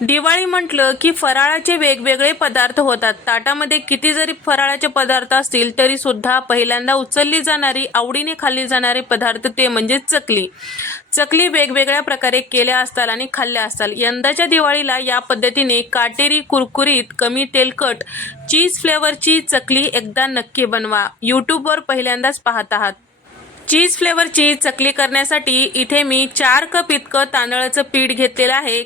दिवाळी म्हटलं की फराळाचे वेगवेगळे पदार्थ होतात. ताटामध्ये किती जरी फराळाचे पदार्थ असतील तरी सुद्धा पहिल्यांदा उचलली जाणारी आवडीने खाल्ली जाणारे पदार्थ ते म्हणजे चकली. चकली वेगवेगळ्या प्रकारे केल्या असतात आणि खाल्ल्या असतात यंदाच्या दिवाळीला या पद्धतीने काटेरी कुरकुरीत कमी तेलकट चीज फ्लेवरची चकली एकदा नक्की बनवा. यूट्यूबवर पहिल्यांदाच पाहत आहात. चीज फ्लेवरची चकली करण्यासाठी इथे मी चार कप इतकं तांदळाचं पीठ घेतलेलं आहे.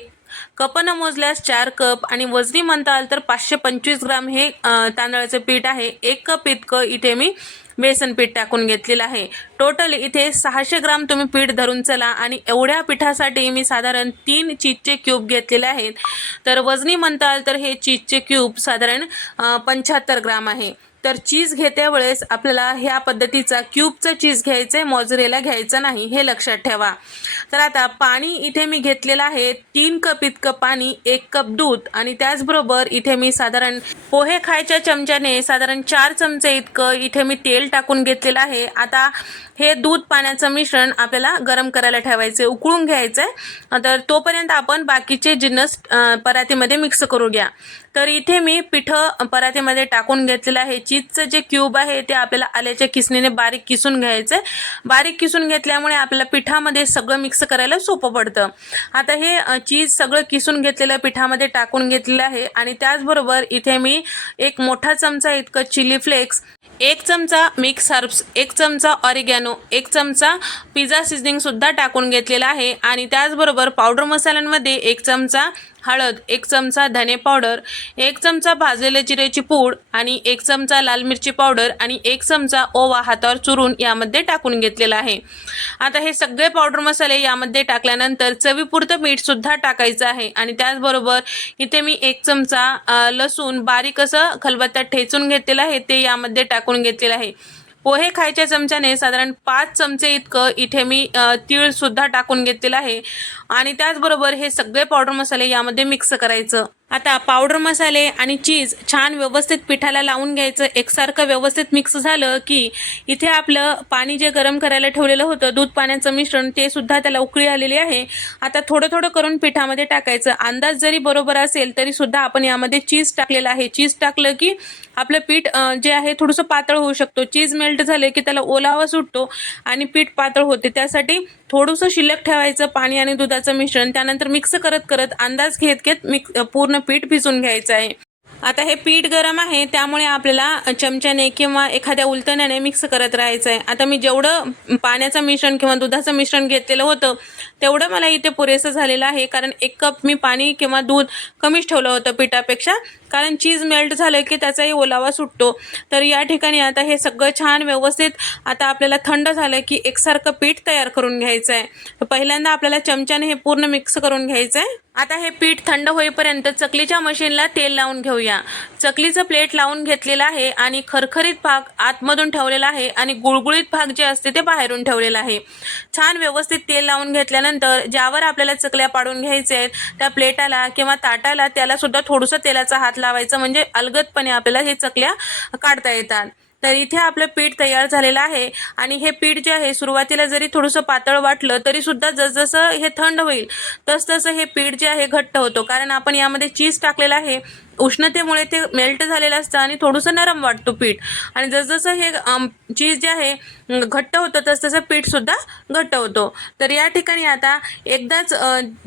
कपनं मोजल्यास चार कप आणि वजनी म्हणताल तर पाचशे पंचवीस ग्राम हे तांदळाचं पीठ आहे. एक कप इतकं इथे मी बेसन पीठ टाकून घेतलेलं आहे. टोटल इथे सहाशे ग्राम तुम्ही पीठ धरून चला आणि एवढ्या पिठासाठी मी साधारण तीन चीजचे क्यूब घेतलेले आहेत. तर वजनी म्हणताल तर हे चीजचे क्यूब साधारण पंच्याहत्तर ग्राम आहे. तर चीज घेत्या वेळेस आपल्याला ह्या पद्धतीचा क्यूबचं चीज घ्यायचं आहे मॉझरेला घ्यायचं नाही हे लक्षात ठेवा. तर आता पाणी इथे मी घेतलेलं आहे तीन कप इतकं पाणी एक कप दूध आणि त्याचबरोबर इथे मी साधारण पोहे खायच्या चमच्याने साधारण चार चमचे इतकं इथे मी तेल टाकून घेतलेलं आहे. आता हे दूध पाण्याचं मिश्रण आपल्याला गरम करायला ठेवायचं उकळून घ्यायचं आहे तर तोपर्यंत आपण बाकीचे जिन्नस परातीमध्ये मिक्स करू घ्या. तर इथे मी पिठं परातीमध्ये टाकून घेतलेलं आहे चीजचं जे क्यूब आहे ते आपल्याला आल्याच्या किसणीने बारीक किसून घ्यायचं आहे बारीक किसून घेतल्यामुळे आपल्याला पिठामध्ये सगळं मिक्स करायला सोपं पडतं. आता हे चीज सगळं किसून घेतलेलं पिठामध्ये टाकून घेतलेलं आहे आणि त्याचबरोबर इथे मी एक मोठा चमचा इतकं चिली फ्लेक्स एक चमचा मिक्स हर्ब्स एक चमचा ऑरिगॅनो एक चमचा पिझ्झा सिझनिंगसुद्धा टाकून घेतलेला आहे आणि त्याचबरोबर पावडर मसाल्यांमध्ये एक चमचा हळद एक चमचा धने पावडर एक चमचा भाजलेल्या जिऱ्याची पूड आणि एक चमचा लाल मिरची पावडर आणि एक चमचा ओवा हातावर चुरून यामध्ये टाकून घेतलेला आहे. आता हे सगळे पावडर मसाले यामध्ये टाकल्यानंतर चवीपुरतं मीठसुद्धा टाकायचं आहे आणि त्याचबरोबर इथे मी एक चमचा लसूण बारीक असं खलबत्त्यात ठेचून घेतलेलं आहे ते यामध्ये टाकून घेतलेलं आहे. पोहे खायच्या चमच्याने साधारण पाच चमचे इतकं इथे मी तीळसुद्धा टाकून घेतलेलं आहे. आणि त्याचबरोबर हे सगळे पावडर मसाले यामध्ये मिक्स करायचं. आता पावडर मसाले आणि चीज छान व्यवस्थित पिठाला लावून घ्यायचं. एकसारखं व्यवस्थित मिक्स झालं की इथे आपलं पाणी जे गरम करायला ठेवलेलं होतं दूध पाण्याचं मिश्रण ते सुद्धा त्याला उकळी आलेली आहे. आता थोडं थोडं करून पिठामध्ये टाकायचं. अंदाज जरी बरोबर असेल तरी सुद्धा आपण यामध्ये चीज टाकलेलं आहे. चीज टाकलं की आपलं पीठ जे आहे थोडंसं पातळ होऊ शकतो. चीज मेल्ट झाले की त्याला ओलावा सुटतो आणि पीठ पातळ होते. त्यासाठी थोडंसं शिल्लक ठेवायचं पाणी आणि दुधाचं मिश्रण त्यानंतर मिक्स करत करत अंदाज घेत घेत मिक्स पूर्ण पीठ भिजून घ्यायचं आहे. आता हे पीठ गरम आहे त्यामुळे आपल्याला चमच्याने किंवा एखाद्या उलटण्याने मिक्स करत राहायचं आहे. आता मी जेवढं पाण्याचं मिश्रण किंवा दुधाचं मिश्रण घेतलेलं होतं तेवढं मला इथे पुरेसं झालेलं आहे कारण एक कप मी पाणी किंवा दूध कमीच ठेवलं होतं पिठापेक्षा. कारण चीज मेल्ट झालं की त्याचाही ओलावा सुटतो. तर या ठिकाणी आता हे सगळं छान व्यवस्थित आता आपल्याला थंड झालं की एकसारखं पीठ तयार करून घ्यायचं आहे तर पहिल्यांदा आपल्याला चमच्याने हे पूर्ण मिक्स करून घ्यायचं आहे आता हे पीठ थंड होईपर्यंत चकलीच्या मशीनला तेल लावून घेऊया. चकलीचं प्लेट लावून घेतलेलं आहे आणि खरखरीत भाग आतमधून ठेवलेला आहे आणि गुळगुळीत भाग जे असते ते बाहेरून ठेवलेला आहे. छान व्यवस्थित तेल लावून घेतल्यानंतर ज्यावर आपल्याला चकल्या पाडून घ्यायच्या आहेत त्या प्लेटाला किंवा ताटाला त्याला सुद्धा थोडंसं तेलाचा हात लावायचं म्हणजे अलगदपणे आपल्याला हे चकल्या काढता येतात. तर इथे आपलं पीठ तयार झालेलं आहे आणि हे पीठ जे आहे सुरुवातीला जरी थोडंसं पातळ वाटलं तरी सुद्धा जसजसं हे थंड होईल तसतसं हे पीठ जे आहे घट्ट होतो. कारण आपण यामध्ये चीज टाकलेलं आहे उष्णतेमुळे ते मेल्ट झालेलं असतं आणि थोडंसं नरम वाटतो पीठ. आणि जसजसं हे चीज जे आहे घट्ट होतं तसतसं पीठसुद्धा घट्ट होतो. तर या ठिकाणी आता एकदाच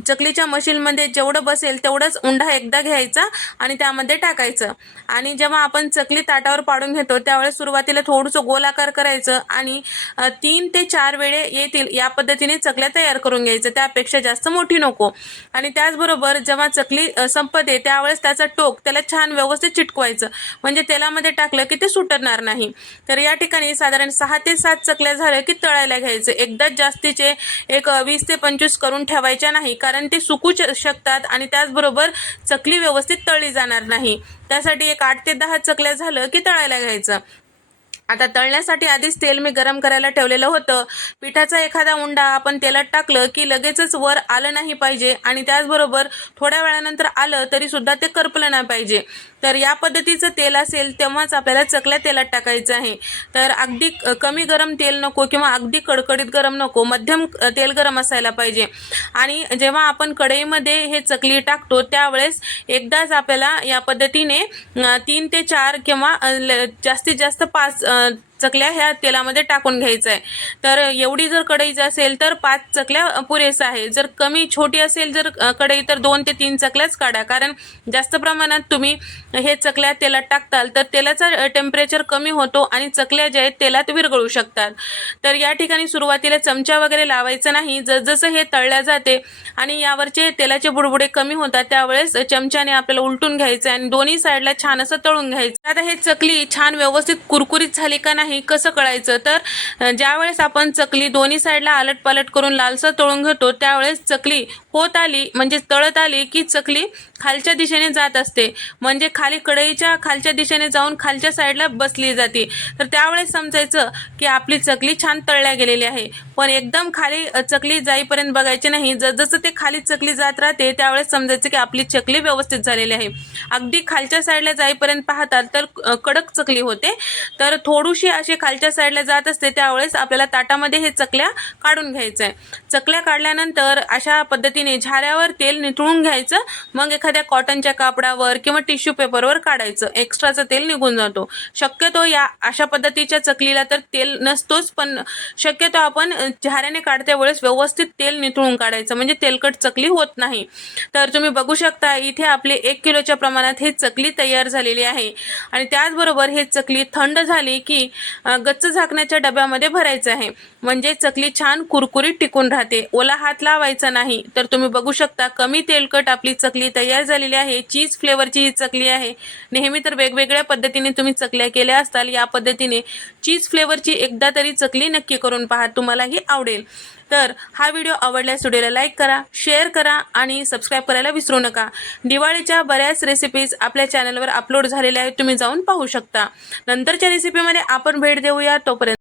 चकलीच्या मशीनमध्ये जेवढं बसेल तेवढंच उंडा एकदा घ्यायचा आणि त्यामध्ये टाकायचं. आणि जेव्हा आपण चकली ताटावर पाडून घेतो त्यावेळेस सुरुवातीला थोडंसं गोलाकार करायचं आणि तीन ते चार वेळे येतील या पद्धतीने चकल्या तयार करून घ्यायचं. त्यापेक्षा जास्त मोठी नको. आणि त्याचबरोबर जेव्हा चकली संपते त्यावेळेस त्याचा टोक त्याला छान व्यवस्थित चिटकवायचं. म्हणजे तेलामध्ये टाकलं की ते सुटणार नाही. तर या ठिकाणी साधारण सहा ते सात चकल्या झाल्या की तळायला घ्यायचं. एकदाच जास्तीचे एक वीस ते पंचवीस करून ठेवायच्या नाही कारण ते सुकू शकतात आणि त्याचबरोबर चकली व्यवस्थित तळली जाणार नाही. त्यासाठी एक आठ ते दहा चकल्या झालं की तळायला घ्यायचं. आता तळण्यासाठी आधीच तेल मी गरम करायला ठेवलेलं होतं. पिठाचा एखादा उंडा आपण तेलात टाकलं की लगेचच वर आलं नाही पाहिजे आणि त्याचबरोबर थोड्या वेळानंतर आलं तरी सुद्धा ते करपलं नाही पाहिजे. तर या पद्धतीचं तेल असेल तेव्हाच आपल्याला चकल्या तेलात टाकायचं आहे. तर अगदी कमी गरम तेल नको किंवा अगदी कडकडीत गरम नको मध्यम तेल गरम असायला पाहिजे. आणि जेव्हा आपण कढईमध्ये हे चकली टाकतो त्यावेळेस एकदाच आपल्याला या पद्धतीने तीन ते चार किंवा ल- जास्तीत जास्त पाच God चकल्या ह्या तेलामध्ये टाकून घ्यायचं आहे तर एवढी जर कढईच असेल तर पाच चकल्या पुरेसा पुरेसं आहे. जर कमी छोटी असेल जर कढई तर दोन ते तीन चकल्याच काढा. कारण जास्त प्रमाणात तुम्ही हे चकल्या तेलात टाकताल तर तेलाचा टेम्परेचर कमी होतो आणि चकल्या ज्या आहेत तेलात विरघळू शकतात. तर या ठिकाणी सुरुवातीला चमचा वगैरे लावायचा नाही. जसजसं हे तळल्या जाते आणि यावरचे तेलाचे बुडबुडे कमी होतात त्यावेळेस चमच्याने आपल्याला उलटून घ्यायचं आणि दोन्ही साईडला छान असं तळून घ्यायचं. आता हे चकली छान व्यवस्थित कुरकुरीत झाली का नाही कसं कळायचं? तर ज्यावेळेस आपण चकली दोन्ही साईडला आलट पालट करून लालसर तळून घेतो त्यावेळेस चकली होत आली म्हणजे तळत आली की चकली खालच्या दिशेने जात असते. म्हणजे खाली कढईच्या खालच्या दिशेने जाऊन खालच्या साईडला बसली जाते. तर त्यावेळेस समजायचं की आपली चकली छान तळल्या गेलेली आहे. पण एकदम खाली चकली जाईपर्यंत बघायची नाही. जसजसं ते खाली चकली जात राहते त्यावेळेस समजायचं की आपली चकली व्यवस्थित झालेली आहे. अगदी खालच्या साईडला जाईपर्यंत पाहतात तर कडक चकली होते. तर थोडीशी अशी खालच्या साईडला जात असते त्यावेळेस आपल्याला ताटामध्ये हे चकल्या काढून घ्यायचं आहे चकल्या काढल्यानंतर अशा पद्धतीने झाऱ्यावर तेल निथळून घ्यायचं मग एखाद्या कॉटनच्या कापडावर किंवा टिश्यू पेपरवर काढायचं. एक्स्ट्राचं तेल निघून जातो. शक्यतो या अशा पद्धतीच्या चकलीला तर तेल नसतोच पण शक्यतो आपण झाऱ्याने काढत्या वेळेस व्यवस्थित तेल निथळून काढायचं म्हणजे तेलकट चकली होत नाही. तर तुम्ही बघू शकता इथे आपले एक किलोच्या प्रमाणात हे चकली तयार झालेली आहे. आणि त्याचबरोबर हे चकली थंड झाली की गच्च झाकण्याच्या डब्यामध्ये भरायचं आहे. म्हणजे चकली छान कुरकुरीत टिकून राहते. ओला हात लावायचा नाही. तर तुम्ही बघू शकता कमी तेलकट आपली चकली तयार झालेली आहे. चीज फ्लेवरची ही चकली आहे. नेहमी तर वेगवेगळ्या पद्धतीने तुम्ही चकल्या केल्या असताल. या पद्धतीने चीज फ्लेवरची एकदा तरी चकली नक्की करून पहा. तुम्हालाही आवडेल. तर हा व्हिडिओ आवडल्यास व्हिडिओला लाईक करा शेअर करा आणि सबस्क्राईब करायला विसरू नका. दिवाळीच्या बऱ्याच रेसिपीज आपल्या चॅनलवर अपलोड झालेल्या आहेत तुम्ही जाऊन पाहू शकता. नंतरच्या रेसिपीमध्ये आपण भेट देऊया तोपर्यंत